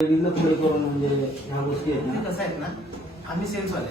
पुढे करून म्हणजे ह्या गोष्टी आहेत ना. कसं आहेत ना आम्ही सेल्स वाले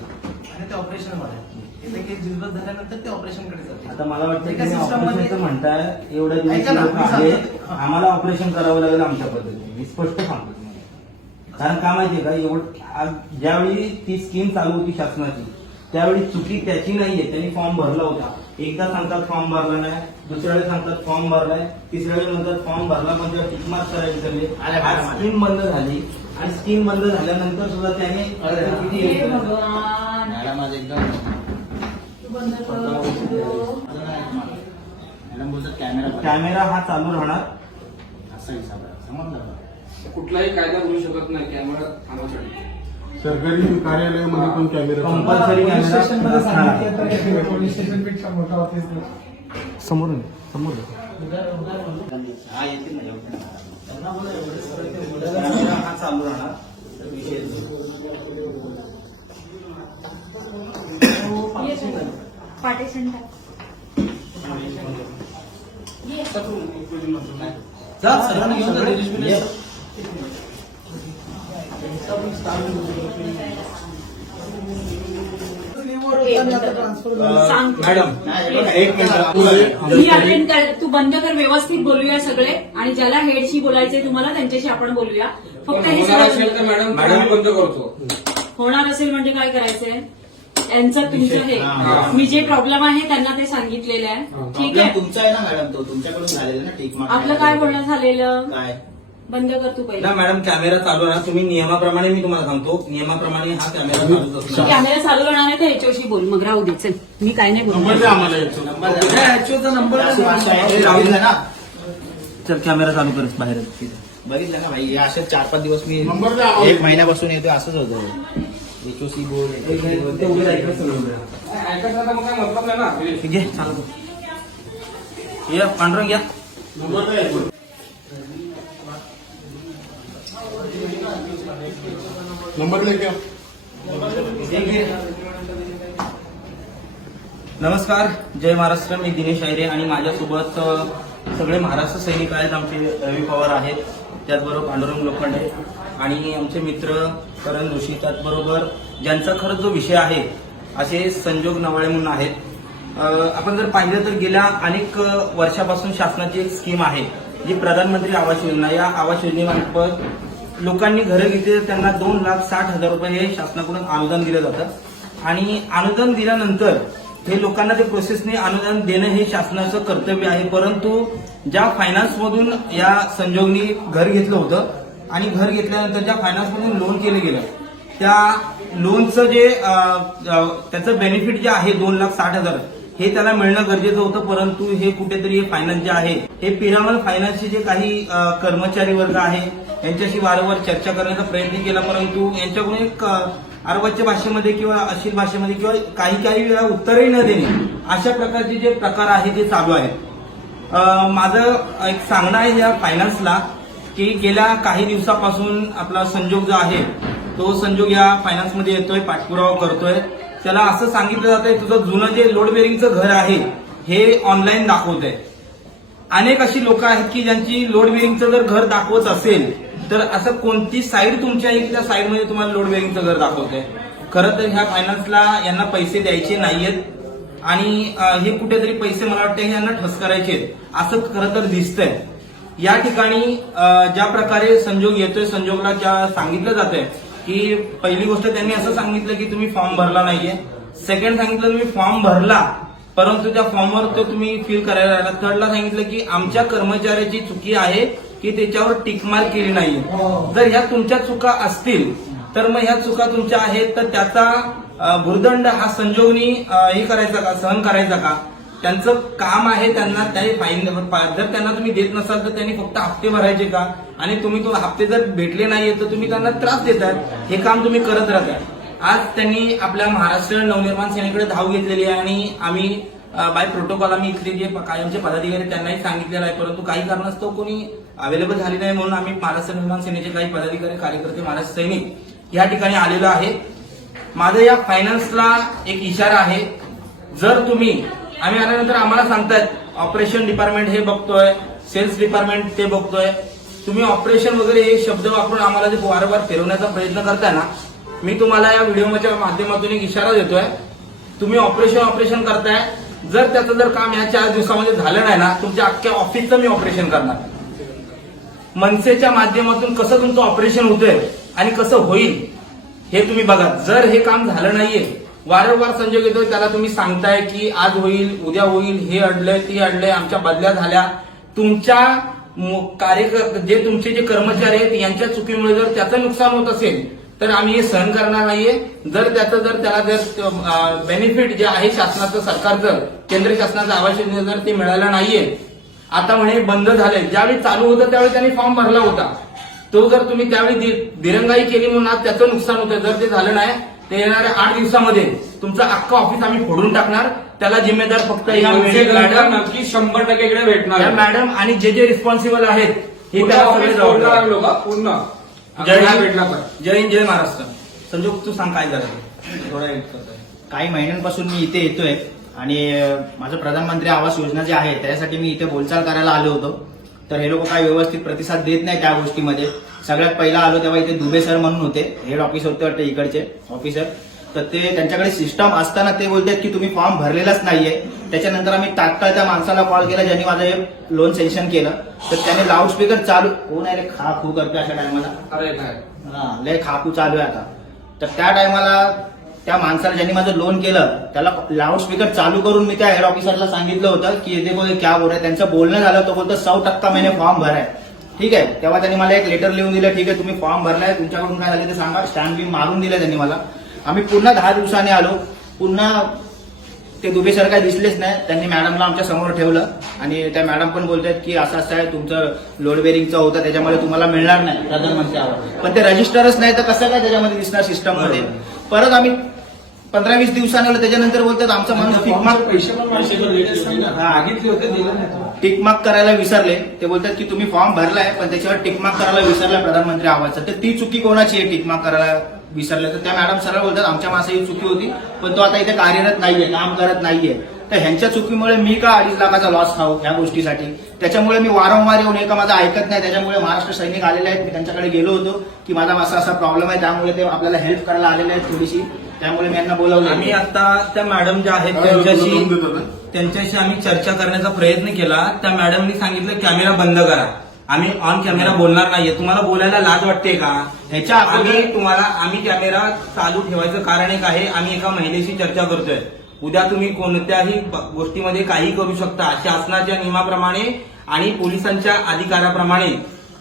आणि ते ऑपरेशन वाले. इथे केस डिस्बर्स झाल्यानंतर ते ऑपरेशनकडे जाते. आता मला वाटतं एका की system मध्ये- ऑपरेशनचं म्हणताय एवढ्या दिवस ऐका ना, लोक मी आहे सांगतो. हा. आम्हाला ऑपरेशन करावं लागेल आमच्या पद्धतीने. मी स्पष्ट सांगतो तुम्हाला. कारण का माहितीये का? एवढं आज ज्यावेळी ती स्कीम चालू होती शासनाची त्यावेळी चुकी त्याची नाहीये. त्यांनी फॉर्म भरला होता. एकदा सांगतात फॉर्म भरला नाही दुसऱ्या वेळेस सांगतात फॉर्म भरलाय तिसऱ्या वेळेस म्हणतात फॉर्म भरला पण त्यावर टिक मार्क करायचे सगळे आले, आज. स्कीम बंद झाली आणि स्कीम बंद झाल्यानंतर सुद्धा त्याने अरे, किती हे केलं. भगवान मॅडम आज एकदम तू बंद कर मॅडम बोलतात कॅमेरा कॅमेरा हा चालू राहणार असा हिसाब आहे समजलं का? कुठलाही कायदा करू शकत नाही कॅमेरा थांबवण्यासाठी सरकारी कार्यालयामध्ये पण कॅमेरा कंपल्सरी पोलीस कॅमेरा. स्टेशनमध्ये असणार सांगितलं आहे. तर पोलीस स्टेशनपेक्षा मोठा ऑफिस समोरून समोर हा येतील ना एवढं नाही. कॅमेरा हा चालू राहणार. तर विषय नाही. पार्टिशन टाक. ये. जा, सर्वांना घेऊन जा, मॅडम एक मिनिट. मी अटेंड कर तू बंद कर व्यवस्थित बोलूया सगळे. आणि ज्याला हेडशी बोलायचंय तुम्हाला त्यांच्याशी आपण बोलूया. फक्त हे सगळं मॅडम मॅडम- बंद करतो. होणार असेल म्हणजे काय करायचंय? यांचं तुमचं हे. मी जे प्रॉब्लेम आहे त्यांना ते सांगितलेलं आहे. ठीक प्रॉब्लेम आहे? तुमचा आहे ना मॅडम तो तुमच्याकडून झालेला ना मार्क आपलं काय बोलणं झालेलं? काय? बंद कर तू पहिले. ना मॅडम कॅमेरा चालू राहणार तुम्ही नियमाप्रमाणे मी तुम्हाला सांगतो. नियमाप्रमाणे हा कॅमेरा चालूच असणार कॅमेरा चालू राहणार आहे तर ह्याच्याशी बोल? मग राहू दे चल. मी काय नाही नंबर बोलणार द्या आम्हाला याचा. नंबर. नंबर द्या. ना. चल कॅमेरा चालू कर बाहेर. बघितलं ना भाई हे असे चार पाच दिवस मी नंबर द्या आम्हाला. एक महिन्यापासून येतो असंच होतं. एचओसी बोर्ड ऐकत आता मग काय मतलब नाही ना? ठीक आहे चालू कर. या पांढरंग या. नंबर द्या. नंबर लेके आओ. नमस्कार जय महाराष्ट्र मी दिनेश आयरे आणि माझ्यासोबत सगळे महाराष्ट्र सैनिक आहेत आमचे रवी पवार आहेत त्याचबरोबर पांडुरंग लोखंडे आणि आमचे मित्र करण जोशी त्याचबरोबर ज्यांचा खरंच जो विषय आहे असे संजोग नवाळे म्हणून आहेत आपण जर पाहिलं तर गेल्या अनेक वर्षापासून शासनाची एक स्कीम आहे जी प्रधानमंत्री आवास योजना या आवास योजनेमार्फत लोकांनी घरं घेतली तर त्यांना दोन लाख साठ हजार रुपये हे शासनाकडून अनुदान दिलं जातं. आणि अनुदान दिल्यानंतर हे लोकांना ते प्रोसेसने अनुदान देणं हे शासनाचं कर्तव्य आहे. परंतु ज्या फायनान्समधून या संजोगनी घर घेतलं होतं आणि घर घेतल्यानंतर ज्या फायनान्समधून लोन केलं गेलं त्या लोनचं जे त्याचं बेनिफिट जे आहे दोन लाख साठ हजार हे त्याला मिळणं गरजेचं होतं परंतु हे कुठेतरी हे फायनान्स जे आहे हे पिरामल फायनान्सचे जे काही कर्मचारी वर्ग आहे यांच्याशी वारंवार चर्चा करण्याचा प्रयत्न केला परंतु यांच्याकडून एक अरबाच्या भाषेमध्ये किंवा अशील भाषेमध्ये किंवा काही काही वेळा उत्तरही न देणे अशा प्रकारचे जे प्रकार आहे ते चालू आहेत. माझं एक सांगणं आहे या फायनान्सला की गेल्या काही दिवसापासून आपला संजोग जो आहे तो संजोग या फायनान्समध्ये येतोय पाठपुरावा करतोय. त्याला असं सांगितलं जात आहे तुझं जुनं जे लोड बेरिंगचं घर आहे हे ऑनलाईन दाखवत आहे अनेक अशी लोक आहेत की ज्यांची लोड बेरिंगचं जर घर दाखवत असेल तर असं कोणती साईड तुमच्या इथल्या साईडमध्ये तुम्हाला लोड बेरिंगचं घर दाखवत खरं तर ह्या फायनान्सला यांना पैसे द्यायचे नाहीयेत. आणि हे कुठेतरी पैसे मला वाटतं हे यांना ठस करायचे आहेत. असं खरं तर दिसतंय. या ठिकाणी ज्या प्रकारे संजोग येतोय संजोगला ज्या सांगितलं जात आहे की पहिली गोष्ट त्यांनी असं सांगितलं की तुम्ही फॉर्म भरला नाहीये. सेकंड सांगितलं तुम्ही फॉर्म भरला परंतु त्या फॉर्मवर तो तुम्ही फिल करायला राहिला थर्डला सांगितलं की आमच्या कर्मचाऱ्याची चुकी आहे की त्याच्यावर टिकमार्क केली नाहीये. जर ह्या तुमच्या चुका असतील तर मग ह्या चुका तुमच्या आहेत तर त्याचा भुर्दंड हा संजोगनी हे करायचा का? सहन करायचा का? त्यांचं काम आहे त्यांना त्याही फाईन जर त्यांना तुम्ही देत नसाल तर त्यांनी फक्त हप्ते भरायचे का? आणि तुम्ही तो हप्ते जर भेटले नाहीये तर तुम्ही त्यांना त्रास देतात हे काम तुम्ही करत राहता आज त्यांनी आपल्या महाराष्ट्र नवनिर्माण सेनेकडे धाव घेतलेली आहे आणि आम्ही बाय प्रोटोकॉल आम्ही इथले जे कायमचे पदाधिकारी त्यांनाही सांगितलेलं आहे. परंतु काही कारणास्तव कोणी अवेलेबल झाले नाही म्हणून आम्ही महाराष्ट्र निर्माण सेनेचे काही पदाधिकारी कार्यकर्ते महाराष्ट्र सैनिक या ठिकाणी आलेलो आहे. माझं या फायनान्सला एक इशारा आहे. जर तुम्ही आम्ही आल्यानंतर आम्हाला सांगतायत ऑपरेशन डिपार्टमेंट हे बघतोय सेल्स डिपार्टमेंट ते बघतोय. तुम्ही ऑपरेशन वगैरे हे शब्द वापरून आम्हाला जे वारंवार फिरवण्याचा प्रयत्न करताय ना मी तुम्हाला या व्हिडिओच्या माध्यमातून एक इशारा देतोय. तुम्ही ऑपरेशन ऑपरेशन करताय. जर त्याचं जर काम या चार दिवसामध्ये झालं नाही ना तुमच्या अख्ख्या ऑफिसचं मी ऑपरेशन करणार. मनसेच्या माध्यमातून कसं तुमचं ऑपरेशन होतंय आणि कसं होईल हे तुम्ही बघा. जर हे काम झालं नाहीये वारंवार संजोग येतोय. त्याला तुम्ही सांगताय की आज होईल उद्या होईल हे अडलंय ते अडलंय आमच्या बदल्या झाल्या. तुमच्या मु- जे तुमचे जे कर्मचारी आहेत यांच्या चुकीमुळे जर त्याचं नुकसान होत असेल तर आम्ही हे सहन करणार नाहीये. जर त्याचं जर त्याला जर बेनिफिट जे आहे शासनाचं सरकारचं केंद्र शासनाचं आवास योजने जर ते मिळालं नाहीये. आता म्हणे बंद झालंय. ज्यावेळी चालू होतं त्यावेळी त्यांनी फॉर्म भरला होता. तो जर तुम्ही त्यावेळी दिरंगाई केली म्हणून आज त्याचं नुकसान होतं जर ते झालं नाही ते येणाऱ्या आठ दिवसामध्ये तुमचं अख्खं ऑफिस आम्ही फोडून टाकणार. त्याला जिम्मेदार फक्त या मॅडम नक्की शंभर टक्के इकडे भेटणार. आहे. मॅडम आणि जे जे रिस्पॉन्सिबल आहेत हे पूर्ण त्याला सगळे जबाबदार. लोक पूर्ण. जय हिंद. भेटला जय हिंद जय महाराष्ट्र. संजोग तू सांग काय झालं? थोडा edit करतोय. काही महिन्यांपासून मी इथे येतोय आणि अं, माझं प्रधानमंत्री आवास योजना जे आहे त्यासाठी मी इथे बोलचाल करायला आलो होतो. तर हे लोक काही व्यवस्थित प्रतिसाद देत नाही त्या गोष्टीमध्ये. सगळ्यात पहिला आलो तेव्हा इथे दुबे सर म्हणून होते हेड ऑफिस होते वाटते इकडचे ऑफिसर तर ते त्यांच्याकडे सिस्टम असताना ते बोलतात की तुम्ही फॉर्म भरलेलाच नाहीये. त्याच्यानंतर आम्ही तात्काळ त्या माणसाला कॉल केला ज्यांनी माझं हे लोन सेन्शन केलं. तर त्याने लाऊडस्पीकर चालू कोण आहे रे? खा खू अशा टायमाला अरे हा लय खाकू चालू आहे आता. तर त्या टायमाला त्या माणसाला ज्यांनी माझं लोन केलं त्याला लाऊडस्पीकर चालू करून मी त्या हेड ऑफिसरला सांगितलं होतं की येते बोल क्या बोल आहे त्यांचं बोलणं झालं तो बोलतो सौ टक्का महिने फॉर्म भराय ठीक आहे? तेव्हा त्यांनी मला एक लेटर लिहून दिलं ठीक आहे तुम्ही फॉर्म भरलाय तुमच्याकडून काय झालं ते सांगा. स्टॅम्प बी मारून दिलं त्यांनी मला. आम्ही पुन्हा दहा दिवसांनी आलो. पुन्हा ते दुबे सर काय दिसलेच नाही. त्यांनी मॅडमला आमच्यासमोर ठेवलं आणि त्या मॅडम पण बोलतात की असं असं आहे तुमचं लोड बेरिंगचं होतं त्याच्यामध्ये तुम्हाला मिळणार नाही. प्रधानमंत्री पण ते रजिस्टरच नाही तर कसं काय त्याच्यामध्ये दिसणार सिस्टममध्ये? परत आम्ही पंधरा वीस दिवसांनी आलो त्याच्यानंतर बोलतात आमचा माणूस टिकमार्क हा. टिकमार्क करायला विसरले. ते बोलतात की तुम्ही फॉर्म भरलाय पण त्याच्यावर टिकमार्क करायला विसरलाय प्रधानमंत्री आवाजचं तर ती चुकी कोणाची आहे टिकमार्क करायला विसरले तर त्या मॅडम सरळ बोलतात आमच्या माणसा ही चुकी होती पण तो आता इथे कार्यरत नाहीये काम करत नाहीये. तर ह्यांच्या चुकीमुळे मी का अडीच लाखाचा लॉस खाऊ ह्या गोष्टीसाठी? त्याच्यामुळे मी वारंवार येऊन एका माझा ऐकत नाही. त्याच्यामुळे महाराष्ट्र सैनिक आलेले आहेत. मी त्यांच्याकडे गेलो होतो की माझा असा असा प्रॉब्लेम आहे. त्यामुळे ते आपल्याला हेल्प करायला आलेले आहेत थोडीशी. त्यामुळे मी यांना बोलवलं आम्ही आता त्या मॅडम ज्या आहेत त्यांच्याशी? त्यांच्याशी आम्ही चर्चा करण्याचा प्रयत्न केला. त्या मॅडमनी सांगितलं कॅमेरा बंद करा. आम्ही ऑन कॅमेरा बोलणार नाहीये. तुम्हाला बोलायला लाज वाटते का? ह्याच्या आम्ही तुम्हाला आम्ही कॅमेरा चालू ठेवायचं कारण एक आहे. आम्ही एका महिलेशी चर्चा करतोय. उद्या तुम्ही कोणत्याही गोष्टीमध्ये काही करू शकता. शासनाच्या नियमाप्रमाणे आणि पोलिसांच्या अधिकाराप्रमाणे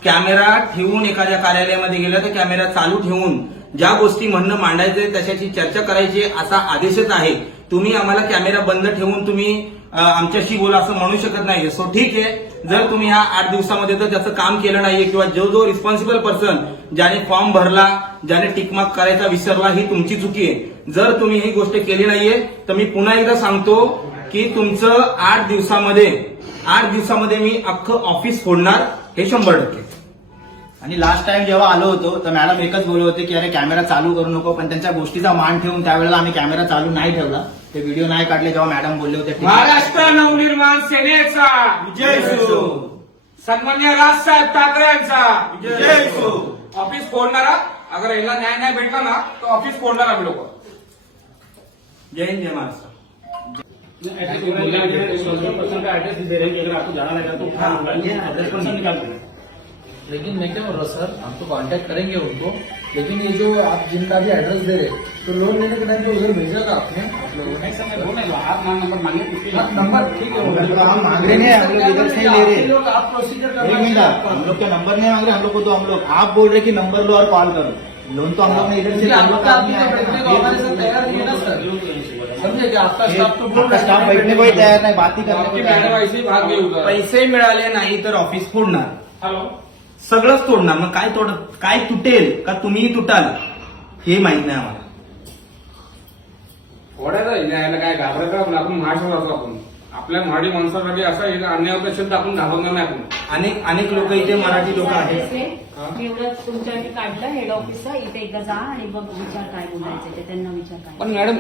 कॅमेरा ठेवून एखाद्या कार्यालयामध्ये गेलं तर कॅमेरा चालू ठेवून ज्या गोष्टी म्हणणं मांडायचे त्याच्याशी चर्चा करायची असा आदेशच आहे. तुम्ही आम्हाला कॅमेरा बंद ठेवून तुम्ही आमच्याशी बोला असं म्हणू शकत नाही सो ठीक आहे. जर तुम्ही ह्या आठ दिवसामध्ये जर त्याचं काम केलं नाहीये किंवा जो जो रिस्पॉन्सिबल पर्सन ज्याने फॉर्म भरला ज्याने टिकमार्क करायचा विसरला ही तुमची चुकी आहे. जर तुम्ही ही गोष्ट केली नाहीये तर मी पुन्हा एकदा सांगतो की तुमचं आठ दिवसामध्ये आठ दिवसामध्ये मी अख्खं ऑफिस फोडणार हे शंभर टक्के आणि लास्ट टाइम जेव्हा आलो होतो तर मॅडम एकच बोलत होते की अरे कॅमेरा चालू करू नको पण त्यांच्या गोष्टीचा मान ठेवून त्यावेळेला आम्ही कॅमेरा चालू नाही ठेवला ते व्हिडिओ नाही काढले जेव्हा मॅडम बोलले होते. महाराष्ट्र नवनिर्माण सेनेचा जय असो. सन्मान्य राजसाहेब ठाकरे यांचा जय असो. ऑफिस फोडणारा अगर याला न्याय नाही भेटला ना तर ऑफिस फोडणार आम्ही लोक जय हिंद जय महाराष्ट्र। लेकिन मैं क्या बोल रहा सर हम तो कांटेक्ट करेंगे उनको लेकिन ये जो आप जिनका भी एड्रेस दे रहे तो लोन लेने के टाइम पे उधर भेजा था आपने? आप नंबर ठीक है हम मांग रहे नहीं हम लोग इधर से ले रहे आप प्रोसीजर एक मिनट हम लोग का नंबर नहीं मांग रहे हम लोग को तो हम लोग आप बोल रहे कि नंबर लो और कॉल करो। लोन तो हम लोग ने इधर से समझे कि आपका स्टाफ तो बोल आपका रहा है स्टाफ बैठने को ही तैयार नहीं बात ही करने आपकी को तैयार मॅडम नहीं। ऐसी भाग गई उधर पैसे मिळाले नाही तर ऑफिस फोडणार. हॅलो सगळंच तोडणार. मग काय तोड काय तुटेल? का तुम्हीही तुटाल? हे माहीत नाही आम्हाला. फोडायचं न्यायाला काय घाबरायचं आपण आपण महाराष्ट्रात असतो आपण. आपल्या मराठी माणसासाठी असं एक अन्याय शब्द आपण घाबरणार नाही आपण. अनेक अनेक लोक इथे मराठी लोक आहेत. मी एवढं तुमच्यासाठी काढलं हेड ऑफिसचा इथे एकदा जा आणि बघ विचार काय बोलायचं ते त्यांना विचार काय. पण मॅडम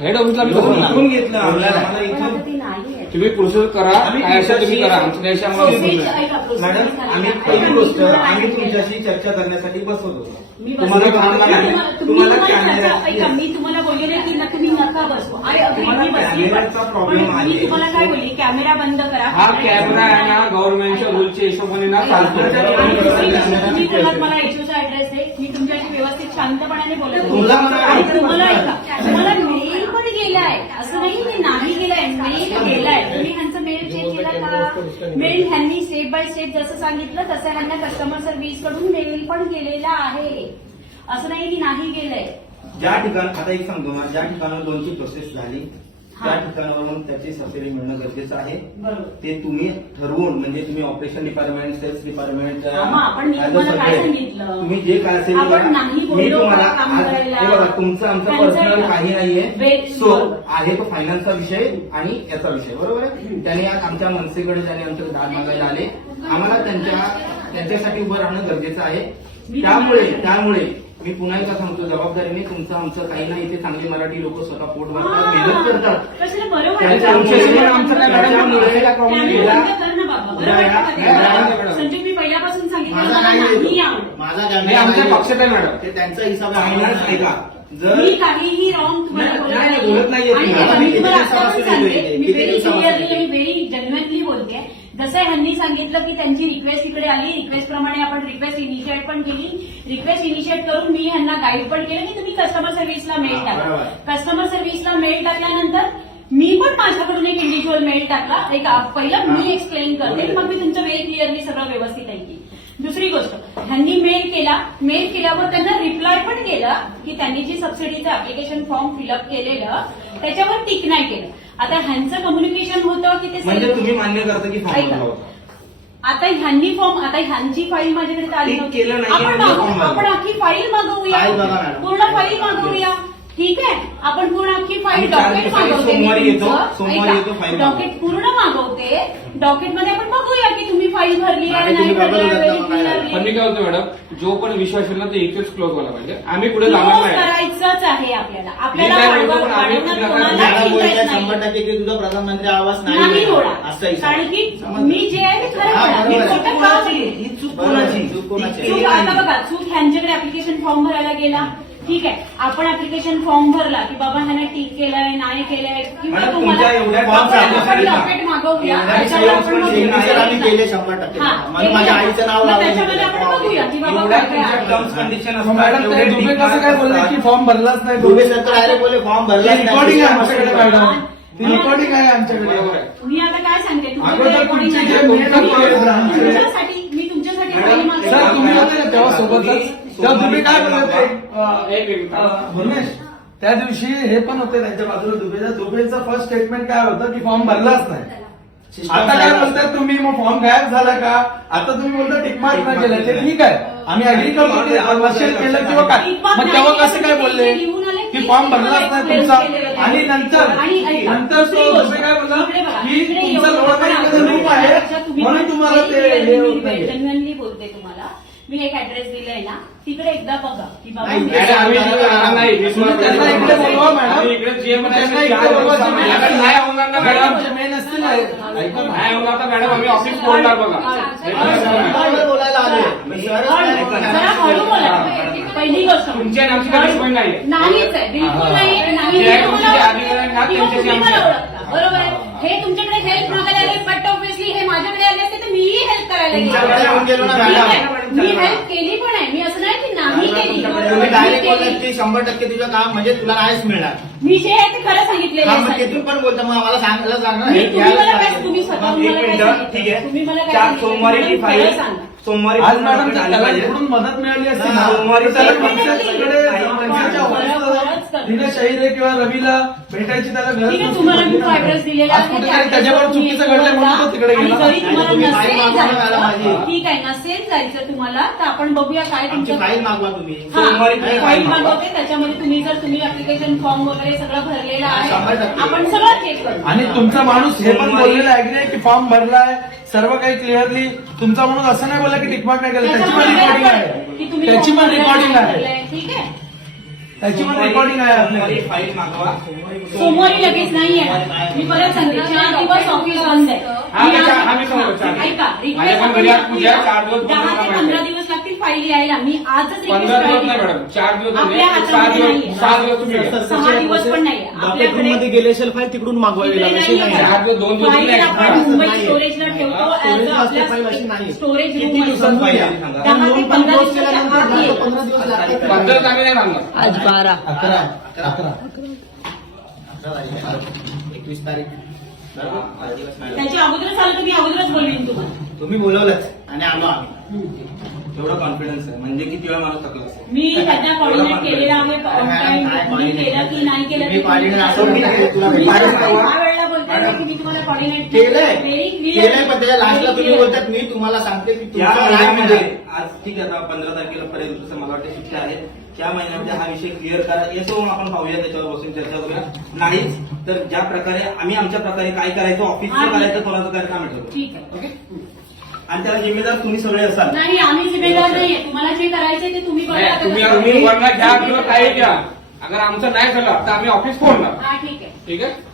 हेड ऑफिसला मी लोन कसं इथून घेतलं. आम्हाला पण आता इथून ती नाही आहे. तुम्ही प्रोसेस करा काय असेल तुम्ही करा. आमच्या Process-. ऐका, process मॅडम झाली आम्ही. पहिली गोष्ट मी तुम्हाला आम्ही. तुमच्याशी चर्चा करण्यासाठी मी तुम्हाला. काम तुम्हाला- नाही. तुम्ही तुम्हाला तुम्हाला कॅमेरा चर्चा- ऐका, मी तुम्हाला बोलले की ना तुम्ही नका बसू अग्री तुम्हाला मी बसली पण कॅमेराचा problem पण मी आहे. तुम्हाला काय बोलली? कॅमेरा बंद करा. हा कॅमेरा आहे ना गव्हर्नमेंटच्या रूलच्या हिशोबाने ना चालतो आणि दुसरी गोष्ट, तुम्ही बोलत मला एचओचा ऍड्रेस आहे मी तुमच्याशी व्यवस्थित शांतपणाने बोलत होते. तुला मला- आणि तुम्हाला ऐका, तुम्हाला मेल पण गेलाय. असं नाही की नाही गेलाय मेल गेलाय. तुम्ही ह्यांचं मेल चेक केला का? मेल ह्यांनी स्टेप बाय स्टेप जसं सांगितलं तसं ह्यांना कस्टमर सर्व्हिसकडून मेल पण गेलेला आहे. असं नाही की नाही गेलंय. ज्या ठिकाण आता एक सांगतो मला ज्या ठिकाणावर लोनची प्रोसेस झाली त्या. ठिकाणावरून त्याची सबसिडी मिळणं गरजेचं आहे बरोबर ते तुम्ही ठरवून म्हणजे तुम्ही ऑपरेशन डिपार्टमेंट सेल्स डिपार्टमेंट आपण मी तुम्हाला काय सांगितलं? तुम्ही जे काय असेल आपण करा. नाही मी बोललो तुम्हाला का काम आज- करायला? हे बघा तुमचं आमचं त्यांचं पर्सनल. काही नाहीये बे- सो. आहे तो फायनान्सचा विषय आणि याचा विषय बरोबर आहे त्याने आज आमच्या मनसेकडे त्याने आमचं दाद मागायला आले आम्हाला त्यांच्या त्यांच्यासाठी उभं राहणं गरजेचं आहे त्यामुळे त्यामुळे मी पुन्हा एकदा सांगतो जबाबदारीने तुमचं आमचं काही नाही इथे चांगली मराठी लोक स्वतः पोट भरतात हा. मेहनत करतात. कशाला बरं त्यांच्या वाटतं? आमच्याशी आमचं काय मॅडम, त्याच्यामुळे काय problem त्याने गेला- बंद कर ना बाबा. बरं उद्या वाटतं. या- का या- तुम्हाला? या- संजय मी पहिल्यापासून सांगितलं माझा आमच्या पक्षात आहे मॅडम. ते त्यांचा हिसाब आहे. जर मी काहीही रॉंग बोलत नाही, किती दिवसापासून बोलते. जसं ह्यांनी सांगितलं की त्यांची रिक्वेस्ट इकडे आली रिक्वेस्ट प्रमाणे आपण रिक्वेस्ट इनिशिएट पण केली. रिक्वेस्ट इनिशिएट करून मी ह्यांना गाईड पण केलं की तुम्ही कस्टमर सर्व्हिसला मेल टाका. कस्टमर सर्व्हिसला मेल टाकल्यानंतर मी पण माझ्याकडून एक इंडिव्हिज्युअल मेल टाकला. एक पहिलं मी एक्सप्लेन करते. मग मी तुमचं व्हेरी क्लिअरली सगळं व्यवस्थित ऐकली दुसरी गोष्ट ह्यांनी मेल केला. मेल केल्यावर त्यांना रिप्लाय पण केला की त्यांनी जी सबसिडीचं ऍप्लिकेशन फॉर्म फिलअप केलेलं त्याच्यावर टिक नाही केलं. आता ह्यांचं कम्युनिकेशन होतं की ते म्हणजे तुम्ही मान्य करता की फॉर्म ऐका. भरला होता आता ह्यांनी फॉर्म आता ह्यांची फाईल माझ्याकडे आली नव्हती. केलं नाही आपण मागवू-. आपण अख्खी फाईल मागवूया फाईल बघा मॅडम. पूर्ण फाईल मागवूया ठीक आहे आपण पूर्ण अख्खी फाईल डॉक्युमेंट दिवसांनी मागवते मी सोमवारी येतो, तुमचं. सोमवारी ऐका, येतो फाईल डॉक्युमेंट पूर्ण मागवते डॉक्युमेंटमध्ये आपण बघूया की तुम्ही फाईल भरली आहे नाही तुम्ही भरली आहे. पण मी काय होतो मॅडम जो पण विषय असेल ना ते इथेच क्लोज व्हायला पाहिजे आम्ही पुढे Close जाणार नाही करायचंच आहे आपल्याला आपल्याला मी काय बोलतो, वाढवा- पण आम्ही वाढवण्यात तुला कोणालाच मला interest बोलताय नाही. शंभर टक्के की तुझा प्रधानमंत्री आवाज नाही नाही होणार असं. कारण की समजलं? मी जे आहे ते खरं हा, बोलणार. मी बरोबर आहे. खोटं का बोलू? ही चूक बरोबर, कोणाची चूक कोणाची? आता. बघा चूक ह्यांच्याकडे ऍप्लिकेशन फॉर्म भरायला गेला ठीक आहे आपण ऍप्लिकेशन फॉर्म भरला की बाबा ह्याने टीक केलंय नाही केलंय किंवा मॅडम, तुमच्या एवढ्या आपण- form आपण साठी ना. docket मागवूया एवढ्या त्याच्यावर आपण form बघूया. signature आम्ही केले शंभर टक्के हा, माझ्या आईचं नाव मग लावलं त्याच्यामध्ये आपण बघूया की बाबा एवढ्या काय काय तुमच्या आहे. मॅडम ते कसं काय बोलले की फॉर्म भरलाच नाही दुबे सर तर डायरेक्ट बोले फॉर्म भरला रिकॉर्डिंग आहे आमच्याकडे मॅडम. ती रिकॉर्डिंग आहे आमच्याकडे बरोबर आहे मी आता काय सांगते अगोदर recording आहे. मी तुमच्यासाठी मागवते. सर तुम्ही होते ना तेव्हा सोबतच तेव्हा तुम्ही काय बोलले ते अं, एक मिनिट. अं, भुवनेश त्या दिवशी हे पण होते त्यांच्या बाजूला दुबेचा दुबेचं फर्स्ट स्टेटमेंट काय होतं की फॉर्म भरलाच नाही. आता काय बोलताय तुम्ही? मग फॉर्म गायब झाला का? आता तुम्ही बोलता टिकमार्क नाही केलं. ते ठीक आहे. आम्ही अग्री करतो की केलं किंवा काय. मग तेव्हा नाही कसं काय बोलले? की फॉर्म भरलाच नाही तुमचा. आणि नंतर नंतर दुसरी तो काय बघा, की तुमचं बँकेचं रूप आहे म्हणून तुम्हाला ते हे genuinely बोलते तुम्हाला. मी एक ऍड्रेस दिलाय ना तिकडे एकदा बघा की मॅडम, आम्ही मॅडम. ऑफिस फोडणार बघा. पहिली गोष्ट नाहीये. नाहीच आहे. बिलकुल नाही. हे. बरोबर आहे. हे. तुमच्याकडे हेल्प मागायला आले. बट ऑब्विसली हे माझ्याकडे आले असते तर मीही हेल्प करायला गेले. मी हेल्प केली पण आहे. मी असं नाही की नाही केली. शंभर टक्के तुझं काम म्हणजे तुला नाहीच मिळणार. मी जे आहे ते खरं सांगितलेलं हा, मग साहेब. तिथून पण बोलतो मग आम्हाला सांगायला सांगणार मी- हे तुम्ही मला घ्यायला काय सांगितलं. तुम्ही स्वतःहून एक मला काय मिनिट सांगितलं? ठीक आहे तुम्ही मला काय चार सांगितलं? सोमवारी फाईल सांगा. सोमवारी आज मॅडम त्याला पाहिजे. इकडून मदत मिळाली असती हा, सोमवारी त्याला पंचायतीकडे पंचायतच्या ऑफिसला किंवा रवीला भेटायची त्याला गरज ठीक आहे नसती तुम्हाला मी तो. ऍड्रेस दिलेला आज आहे कुठेतरी त्या त्याच्यावर चुकीचं म्हणून तो तिकडे आणि गेला जरी तुम्हाला तुम्ही फाईल नसेल मागवा मला माझी. जायचं ठीक आहे नसेल जायचं तुम्हाला तर आपण बघूया काय आमची तुमचं फाईल मागवा तुम्ही हा, सोमवारी फाईल फाईल मागवा. मागवते त्याच्यामध्ये तुम्ही जर तुम्ही अप्लिकेशन फॉर्म वगैरे सगळं भरलेलं आहे. आपण सगळं चेक करू. आणि तुमचा माणूस हे पण बोललेला आहे की फॉर्म भरलाय सर्व काही क्लिअरली तुमचा म्हणून असं नाही बोला की टिकमार्क नाही केलं. त्याची पण रिकॉर्डिंग की आहे. तुम्ही त्याची पण फॉर्म रिकॉर्डिंग आहे. भरलाय, ठीक आहे? त्याची पण रेकॉर्डिंग आहे आपल्याकडे. फाईल मागवा. सोमवारी लगेच नाही आहे मी परत सांगते. चार दिवस ऑफिस बंद आहे. हा, मी आज- हा. ऐका माझ्या रिक्वेस्ट पण घरी आज पूजा आहे, चार दिवस बंद दहा ते पंधरा. दिवस फाईल यायला मी आजच रिक्वेस्ट पंधरा दिवस नाही मॅडम चार दिवस झाले. आपल्या सहा हातामध्ये दिवस नाहीये. सहा दिवस तुम्ही घ्या. सहा दिवस पण नाही डॉक्टरमध्ये गेली असेल फाईल तिकडून मागवावी लागेल अशी नाहीये. नाही चार दिवस दोन दिवस फाईल नाही. आपण हा. मुंबई. स्टोरेजला ठेवतो as असते अशी आपल्या. स्टोरेज किती रूम दिवसात फाईल आहे? सांगा. दहा ते लोन पण पंधरा क्लोज दिवसाच्या केल्यानंतर आत दहा ते येईल. पंधरा दिवस लागतात पंधरा दिवस आम्ही नाही थांबणार आज बारा अकरा अकरा एकवीस तारीख त्याच्या अगोदरच आलं तर मी अगोदरच बोलवीन तुम्हाला तुम्ही बोलवलंच आणि आलो आम्ही तेवढा कॉन्फिडन्स आहे. म्हणजे किती वेळा मला थकलं असेल. मी त्याच्या कॉर्डिनेट केलेला आहे on काय time. केलं की नाही केलं coordinate असं मी नाही, तुला तुम्ही भेटायला दहा हवं. वेळेला बोलताय की मी तुम्हाला कॉर्डिनेट केलंय. केलंय पण त्याच्या लास्टला तुम्ही बोलतात मी तुम्हाला सांगते की या तुमचं नाही महिन्यामध्ये आज ठीक आहे आता पंधरा तारखेला पर्यंत जसं मला वाटतं सुट्ट्या आहेत. त्या महिन्यामध्ये हा विषय क्लिअर करा. येतो मग आपण पाहूया त्याच्यावर बसून चर्चा करूया. नाहीच तर ज्या प्रकारे आम्ही आमच्या प्रकारे काय करायचं ऑफिसचं. करायचं कोणाचं काय काम ठरवू ठीक आहे. ओके आणि त्याला जिम्मेदार तुम्ही सगळे असाल. नाही आम्ही जिम्मेदार नाहीये. तुम्हाला जे करायचंय ते तुम्ही बघा नाही, आता तुम्ही कसं- तुम्ही वरनं घ्या किंवा काही घ्या. अगर आमचं नाही झालं तर आम्ही ऑफिस फोडणार. हा ठीक आहे. ठीक आहे?